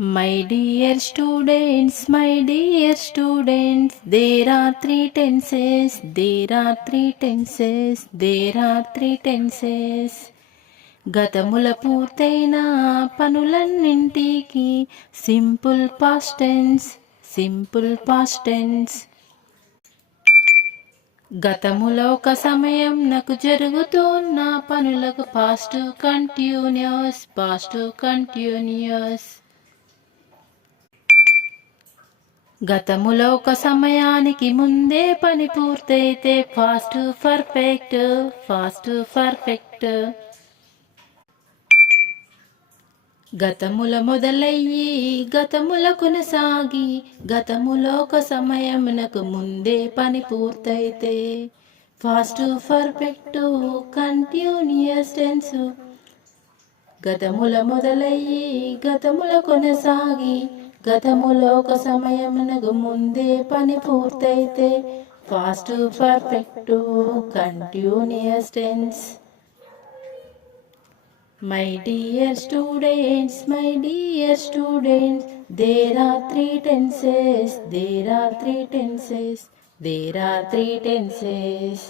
My dear students my dear students there are three tenses there are three tenses there are three tenses గతముల పూర్తయిన పనులన్నింటికి simple past tense simple past tense గతములో ఒక సమయం నాకు జరుగుతున్న పనులకు past continuous past continuous గతములో ఒక సమయానికి ముందే పని పూర్తయితే ఫాస్ట్ పర్ఫెక్ట్ ఫాస్ట్ పర్ఫెక్ట్. గతముల మొదలయ్యి గతముల కొనసాగి గతములో ఒక సమయమునకు ముందే పని పూర్తయితే ఫాస్ట్ పర్ఫెక్ట్ కంటిన్యూస్ టెన్స్. గతముల మొదలయ్యి గతముల కొనసాగి గతములో ఒక సమయమునకు ముందే పని పూర్తయితే past perfect continuous tense my dear students my dear students there are three tenses there are three tenses there are three tenses